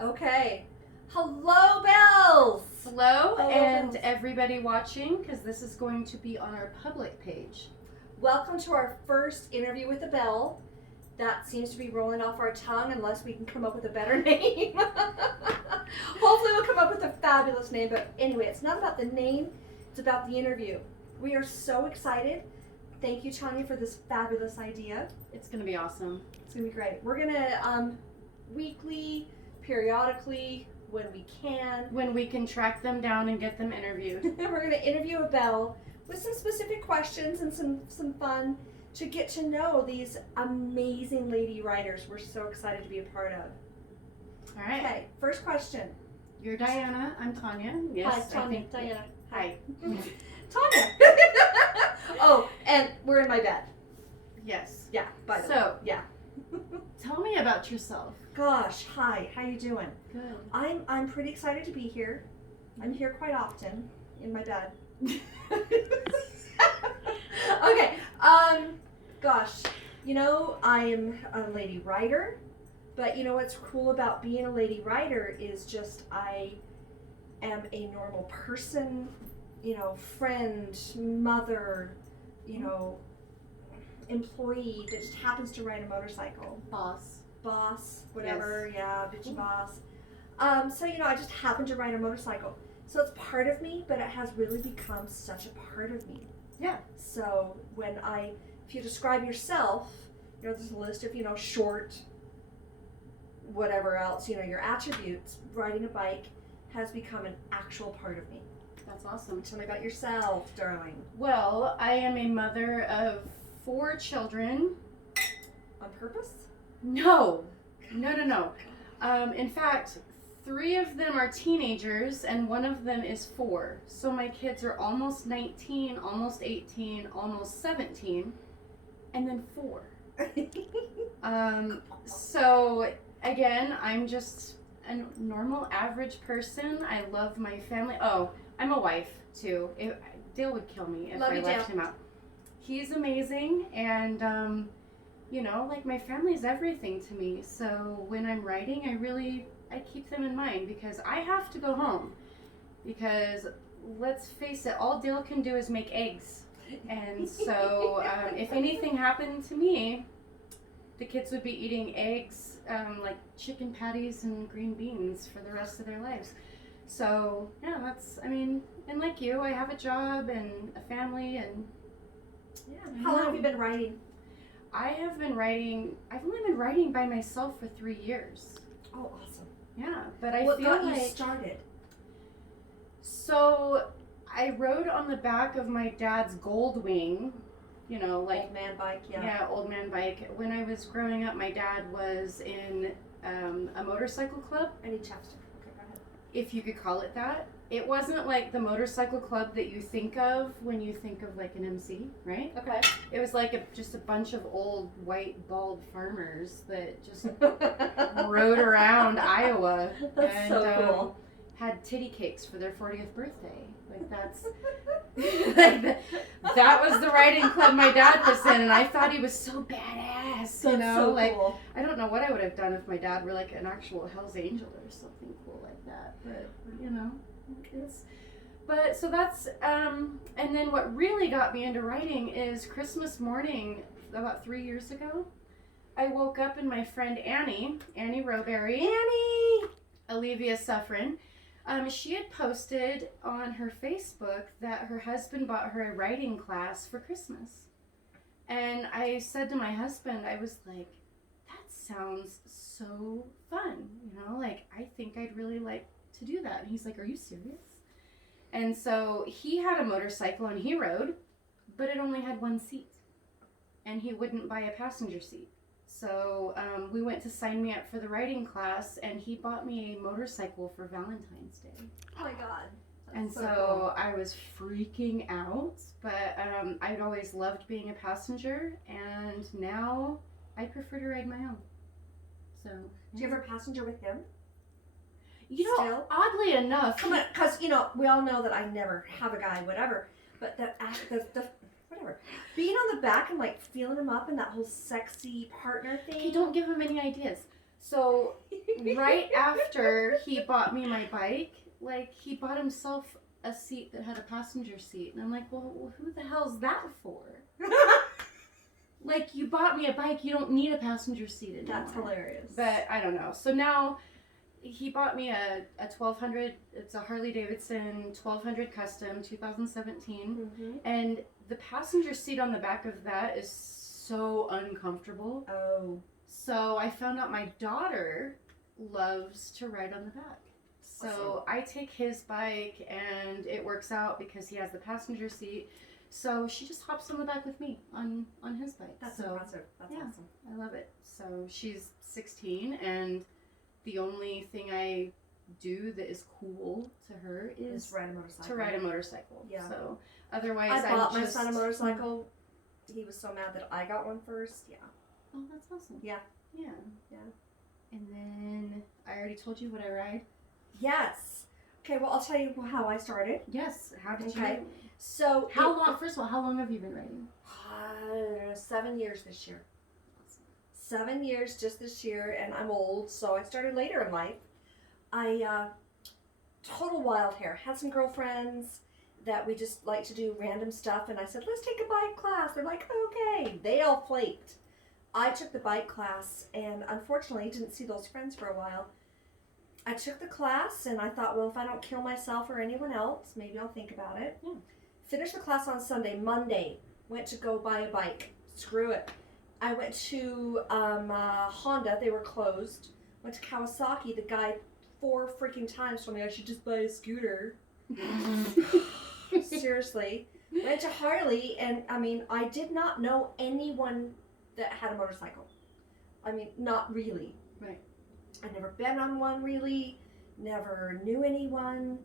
Okay. Hello, Bells! Hello, Hello, and Bells. everybody watching, because this is going to be on our public page. Welcome to our first interview with the Belle. That seems to be rolling off our tongue unless we can come up with a better name. Hopefully we'll come up with a fabulous name, but anyway, it's not about the name, it's about the interview. We are so excited. Thank you, Tanya, for this fabulous idea. It's going to be awesome. It's going to be great. We're going to weekly, periodically, when we can. When we can track them down and get them interviewed. We're going to interview a Belle with some specific questions and some fun to get to know these amazing lady writers we're so excited to be a part of. All right. Okay, first question. You're Diana. I'm Tanya. Yes. Hi, Tanya. Diana. Hi. Tanya. Oh, and we're in my bed. Yes. Yeah, by the way. So, Yeah. tell me about yourself. Gosh, hi. How you doing? Good. I'm pretty excited to be here. I'm here quite often in my bed. Okay. Gosh, you know, I'm a lady writer, but you know what's cool about being a lady writer is just I am a normal person, you know, friend, mother, you know, employee that just happens to ride a motorcycle. Boss, whatever, yeah, bitchy boss. So, you know, I just happen to ride a motorcycle. So it's part of me, but it has really become such a part of me. Yeah. So if you describe yourself, you know, there's a list of, you know, short, whatever else, you know, your attributes. Riding a bike has become an actual part of me. That's awesome. Tell me about yourself, darling. Well, I am a mother of 4 children. On purpose? No. In fact, 3 of them are teenagers and 1 of them is 4. So my kids are almost 19, almost 18, almost 17, and then 4. So again, I'm just a normal, average person. I love my family. Oh, I'm a wife too. Dale would kill me if Love I you, left Dale. him out. He's amazing, and you know, like my family is everything to me. So when I'm writing, I keep them in mind because I have to go home. Because let's face it, all Dale can do is make eggs. And so if anything happened to me, the kids would be eating eggs, like chicken patties and green beans for the rest of their lives. So yeah, and like you, I have a job and a family and Yeah. How long have you been writing? I've only been writing by myself for 3 years. Oh, awesome. Yeah, but I What feel got like you started? So I rode on the back of my dad's Goldwing, you know, like Old man bike, yeah. old man bike. When I was growing up, my dad was in a motorcycle club, Any chapter. Okay, go ahead. if you could call it that. It wasn't like the motorcycle club that you think of when you think of like an MC, right? Okay. It was like just a bunch of old white bald farmers that just rode around Iowa That's and so cool. had titty cakes for their 40th birthday. Like that's that was the riding club my dad was in, and I thought he was so badass. You know, That's so like cool. I don't know what I would have done if my dad were like an actual Hell's Angel or something cool like that. But you know, so that's and then what really got me into writing is Christmas morning about 3 years ago. I woke up and my friend Annie Roberry, Olivia Suffren, she had posted on her Facebook that her husband bought her a writing class for Christmas. And I said to my husband, I was like, that sounds so fun. You know, like, I think I'd really like to do that. And he's like, are you serious? And so he had a motorcycle and he rode, but it only had 1 seat. And he wouldn't buy a passenger seat. So we went to sign me up for the writing class, and he bought me a motorcycle for Valentine's Day. Oh my God. That's And so cool. I was freaking out, but I'd always loved being a passenger, and now I prefer to ride my own. So, Do you have a passenger with him? you know, Still? oddly enough, Come on, because, you know, we all know that I never have a guy, whatever. But the whatever. Being on the back and like feeling him up and that whole sexy partner thing. okay, don't give him any ideas. So right after he bought me my bike, like, he bought himself a seat that had a passenger seat. And I'm like, well, who the hell's that for? Like, you bought me a bike, you don't need a passenger seat anymore. That's hilarious. But I don't know. So now he bought me a 1200, it's a Harley Davidson 1200 Custom 2017. And the passenger seat on the back of that is so uncomfortable. Oh. So I found out my daughter loves to ride on the back. So I take his bike and it works out because he has the passenger seat. So she just hops on the back with me on his bike. That's so, impressive. That's awesome. I love it. So she's 16 and the only thing I do that is cool to her is ride a motorcycle. to ride a motorcycle. Yeah. So otherwise I bought my son a motorcycle. He was so mad that I got one first. Yeah. Oh, that's awesome. Yeah. Yeah. Yeah. And then I already told you what I ride. Yes. Okay, well, I'll tell you how I started. Yes. How did Okay. you? So How long? First of all, how long have you been riding? 7 years this year. 7 years just this year, and I'm old, so I started later in life. I total wild hair. Had some girlfriends that we just like to do random stuff, and I said, let's take a bike class. They're like, okay. They all flaked. I took the bike class, and unfortunately didn't see those friends for a while. I took the class, and I thought, well, if I don't kill myself or anyone else, maybe I'll think about it. Yeah. Finished the class on Sunday. Monday, went to go buy a bike. Screw it. I went to Honda. They were closed. Went to Kawasaki. The guy 4 freaking times told me I should just buy a scooter. Seriously. Went to Harley, and I mean, I did not know anyone that had a motorcycle. I mean, not really. Right. I'd never been on one really, never knew anyone.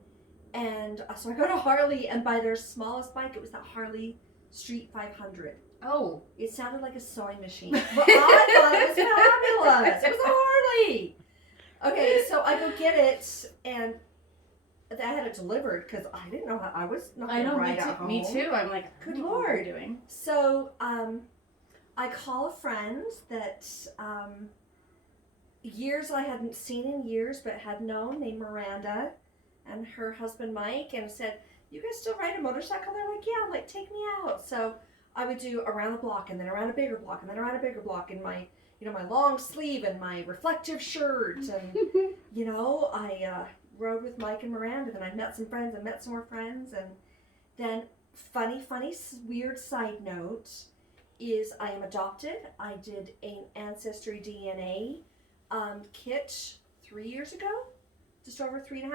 And so I go to Harley, and by their smallest bike, it was that Harley Street 500. Oh. It sounded like a sewing machine. But I thought it was fabulous. It was a Harley. Okay, so I go get it, and I had it delivered because I didn't know how I was not going to ride at home. Me too. I'm like, good Lord, Lord. what are you doing? So I call a friend that years I hadn't seen in years, but had known, named Miranda, and her husband Mike, and said, you guys still ride a motorcycle? They're like, yeah, like, take me out. So I would do around the block, and then around a bigger block, and then around a bigger block in my, my long sleeve and my reflective shirt. And, I rode with Mike and Miranda. Then I met some friends and met some more friends. And then funny, weird side note is I am adopted. I did an Ancestry DNA kit 3 years ago, just over 3.5.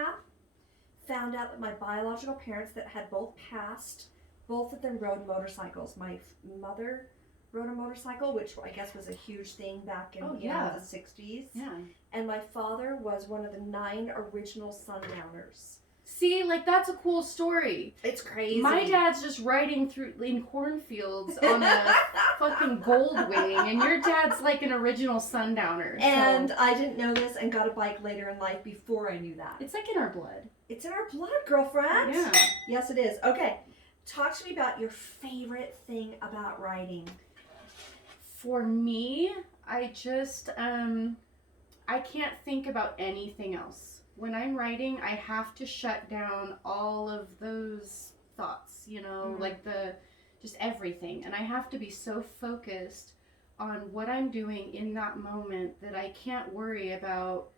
Found out that my biological parents that had both passed, both of them rode motorcycles. My mother rode a motorcycle, which I guess was a huge thing back in the 60s. Yeah. And my father was one of the 9 original Sundowners. See, like, that's a cool story. It's crazy. My dad's just riding through in cornfields on a fucking gold wing, and your dad's like an original Sundowner. And I didn't know this and got a bike later in life before I knew that. It's like in our blood. It's in our blood, girlfriend. Yeah. Yes, it is. Okay. Talk to me about your favorite thing about riding. For me, I just, I can't think about anything else. When I'm writing, I have to shut down all of those thoughts, like just everything. And I have to be so focused on what I'm doing in that moment that I can't worry about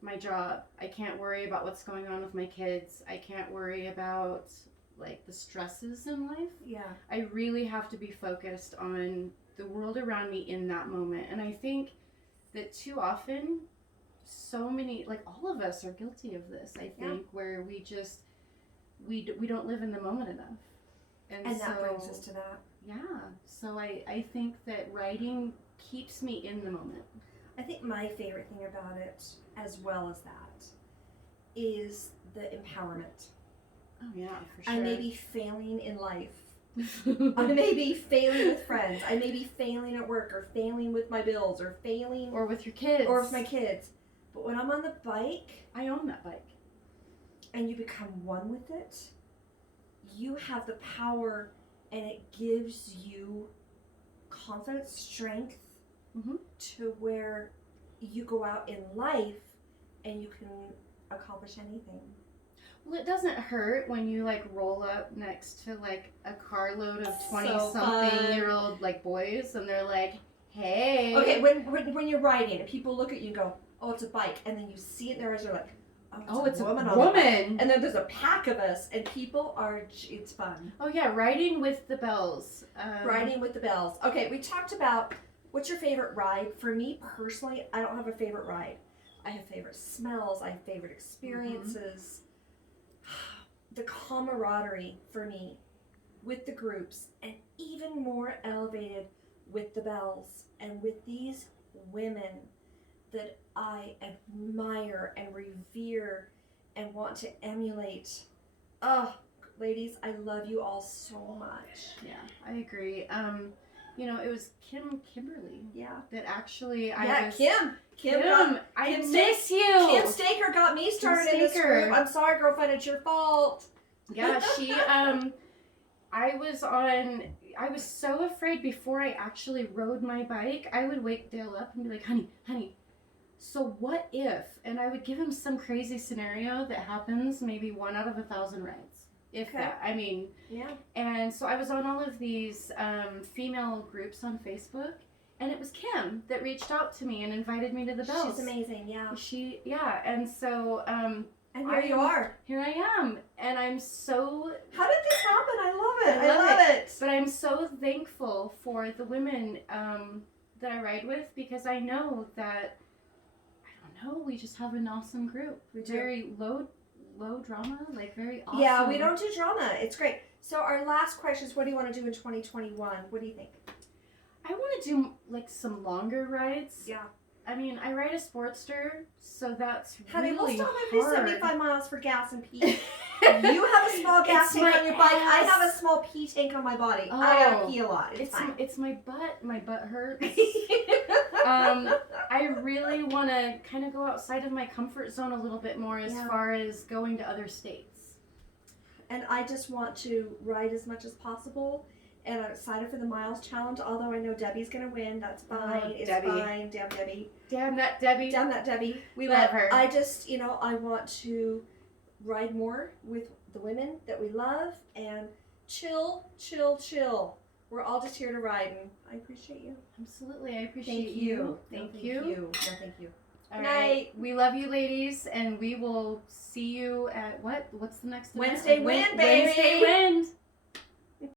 my job. I can't worry about what's going on with my kids. I can't worry about, like, the stresses in life. Yeah. I really have to be focused on the world around me in that moment. And I think that too often, so many, like, all of us are guilty of this, I think, where we just, we don't live in the moment enough. And so, that brings us to that. Yeah. So I think that writing keeps me in the moment. I think my favorite thing about it, as well as that, is the empowerment. Oh, yeah, for sure. I may be failing in life. I may be failing with friends. I may be failing at work, or failing with my bills, or failing... Or with your kids. Or with my kids. But when I'm on the bike... I own that bike. And you become one with it, you have the power, and it gives you confidence, strength, to where you go out in life and you can accomplish anything. Well, it doesn't hurt when you like roll up next to like a carload of So 20-something-year-old like boys, and they're like, "Hey." Okay, when you're riding and people look at you and go, "Oh, it's a bike," and then you see it in their eyes, they're like, "Oh, it's a woman on the bike." And then there's a pack of us, and people are. It's fun. Oh yeah, riding with the Bells. Riding with the Bells. Okay, we talked about what's your favorite ride. For me personally, I don't have a favorite ride. I have favorite smells. I have favorite experiences. The camaraderie for me with the groups, and even more elevated with the Bells and with these women that I admire and revere and want to emulate. Oh, ladies, I love you all so much. Yeah, I agree. You know, it was Kimberly. Yeah. That actually Kim, I miss you. Kim Staker got me started in this group. I'm sorry, girlfriend, it's your fault. Yeah, she I was so afraid before I actually rode my bike. I would wake Dale up and be like, honey, so what if? And I would give him some crazy scenario that happens maybe 1 out of 1,000 rides. If that. I mean, yeah. And so I was on all of these female groups on Facebook, and it was Kim that reached out to me and invited me to the Bells. She's amazing, yeah. And so and here you are. Here I am, and I'm so. How did this happen? I love it. I love it. But I'm so thankful for the women that I ride with, because I know that, I don't know, we just have an awesome group. We do. Very low drama, like very awesome. Yeah, we don't do drama. It's great. So our last question is, what do you want to do in 2021? What do you think? I want to do like some longer rides. Yeah. I mean, I ride a Sportster, so that's Honey, really we'll still have hard. 75 miles for gas and pee. You have a small gas tank on your bike. I have a small pee tank on my body. I gotta pee a lot. It's fine. It's my butt. My butt hurts. I really want to kind of go outside of my comfort zone a little bit more as far as going to other states. And I just want to ride as much as possible. And I'm excited for the miles challenge, although I know Debbie's going to win. That's fine. It's Debbie. fine. Damn Debbie. Damn that Debbie. Damn that Debbie. We love her. I just, I want to ride more with the women that we love and chill. We're all just here to ride, and I appreciate you. Absolutely. I appreciate you. Thank you. No, thank you. All right. We love you, ladies, and we will see you at what? What's the next event? Wednesday Wind, baby. Wednesday Wind.